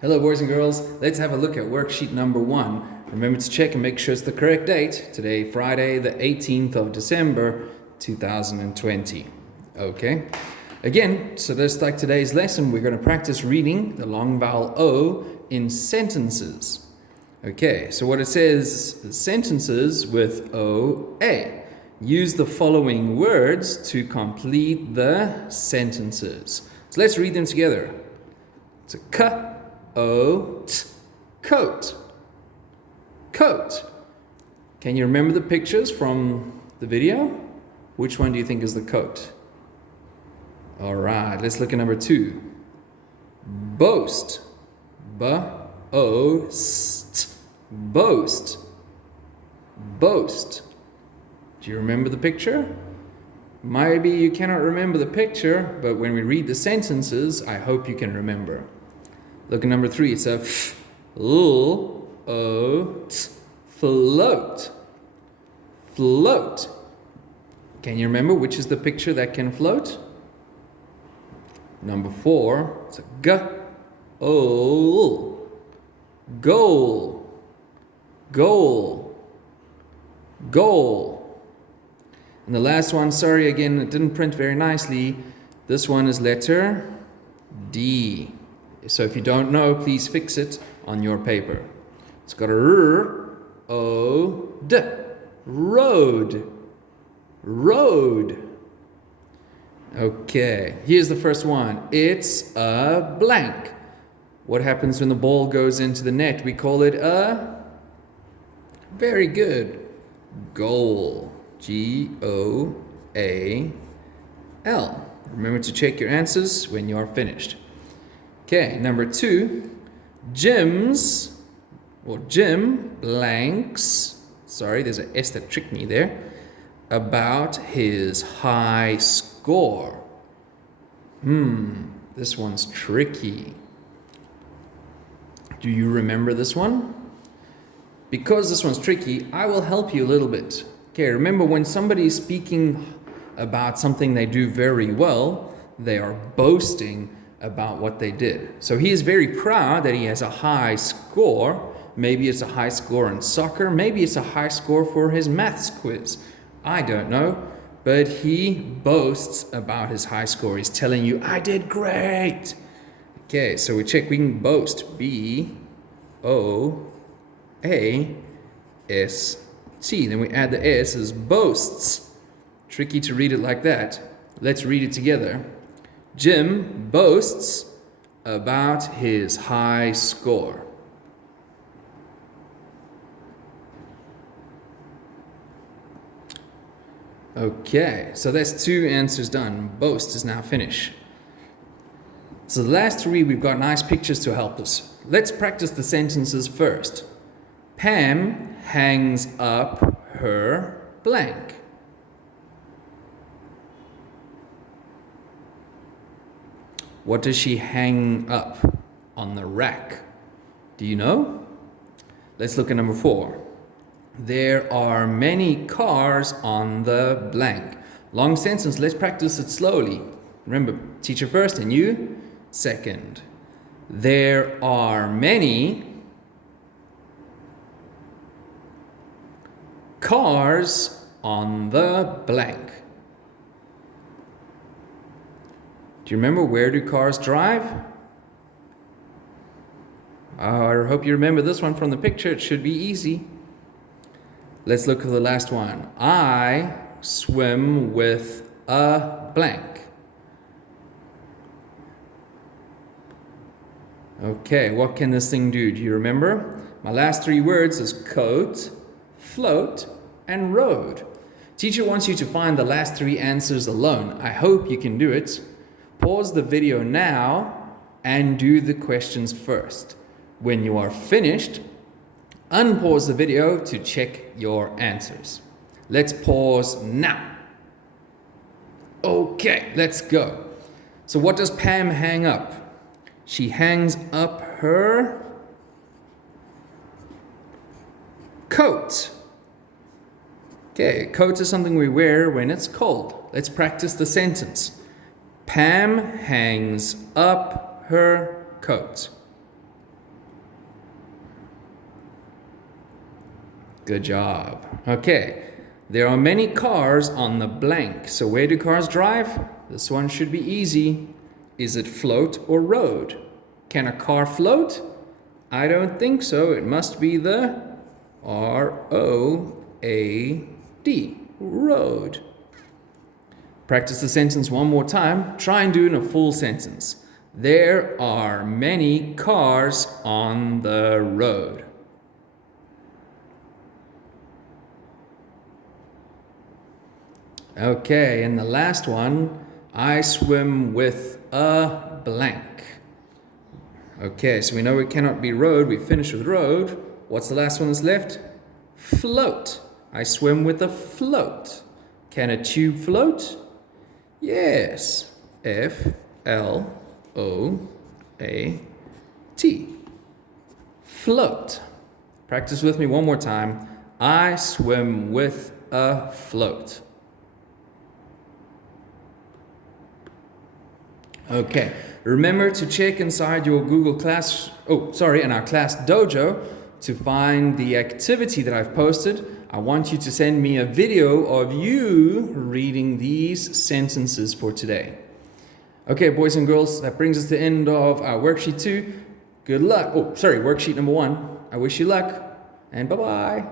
Hello boys and girls, let's have a look at worksheet number 1. Remember to check and make sure it's the correct date. Today, Friday, the 18th of December, 2020. Okay, again, so just like today's lesson, we're going to practice reading the long vowel O in sentences. Okay, so what it says is sentences with O-A. Use the following words to complete the sentences. So let's read them together. It's a K-O-T, coat. Coat. Can you remember the pictures from the video? Which one do you think is the coat? All right, let's look at number 2. Boast. B-O-S-T. Boast. Boast. Do you remember the picture? Maybe you cannot remember the picture, but when we read the sentences, I hope you can remember. Look at number 3. It's a F-L-O-T. Float. Float. Can you remember which is the picture that can float? Number 4. It's a G-O-L. Goal. Goal. Goal. And the last one, sorry again, it didn't print very nicely. This one is letter D. So if you don't know, please fix it on your paper. It's got a R-O-D. Road. Road. Okay, here's the first one. It's a blank. What happens when the ball goes into the net? We call it a... Very good. Goal. G-O-A-L. Remember to check your answers when you are finished. Okay, number 2. Jim's, or Jim blanks, sorry, there's an S that tricked me there, about his high score. This one's tricky. Do you remember this one? Because this one's tricky, I will help you a little bit. Okay, remember when somebody is speaking about something they do very well, they are boasting about what they did. So he is very proud that he has a high score. Maybe it's a high score in soccer, maybe it's a high score for his maths quiz. I don't know, but he boasts about his high score. He's telling you, I did great. Okay, so we check, we can boast. B-O-A-S-T. Then we add the S as boasts. Tricky to read it like that. Let's read it together. Jim boasts about his high score. Okay, so that's 2 answers done. Boast is now finished. So the last 3, we've got nice pictures to help us. Let's practice the sentences first. Pam hangs up her blank. What does she hang up on the rack? Do you know? Let's look at number 4. There are many cars on the blank. Long sentence, let's practice it slowly. Remember, teacher first and you second. There are many cars on the blank. Do you remember, where do cars drive? I hope you remember this one from the picture. It should be easy. Let's look at the last one. I swim with a blank. Okay, what can this thing do? Do you remember? My last 3 words is coat, float, and road. Teacher wants you to find the last 3 answers alone. I hope you can do it. Pause the video now and do the questions first. When you are finished, unpause the video to check your answers. Let's pause now. Okay, let's go. So what does Pam hang up? She hangs up her coat. Okay, coat is something we wear when it's cold. Let's practice the sentence. Pam hangs up her coat. Good job. Okay. There are many cars on the blank. So where do cars drive? This one should be easy. Is it float or road? Can a car float? I don't think so. It must be the R-O-A-D, road. Practice the sentence one more time. Try and do it in a full sentence. There are many cars on the road. Okay, and the last one, I swim with a blank. Okay, so we know it cannot be road. We finished with road. What's the last one that's left? Float. I swim with a float. Can a tube float? Yes. F-L-O-A-T. Float. Practice with me one more time. I swim with a float. Okay, remember to check inside your Google Class, in our Class Dojo to find the activity that I've posted. I want you to send me a video of you reading these sentences for today. Okay, boys and girls, that brings us to the end of our worksheet 2. Good luck. Worksheet number 1. I wish you luck, and bye-bye.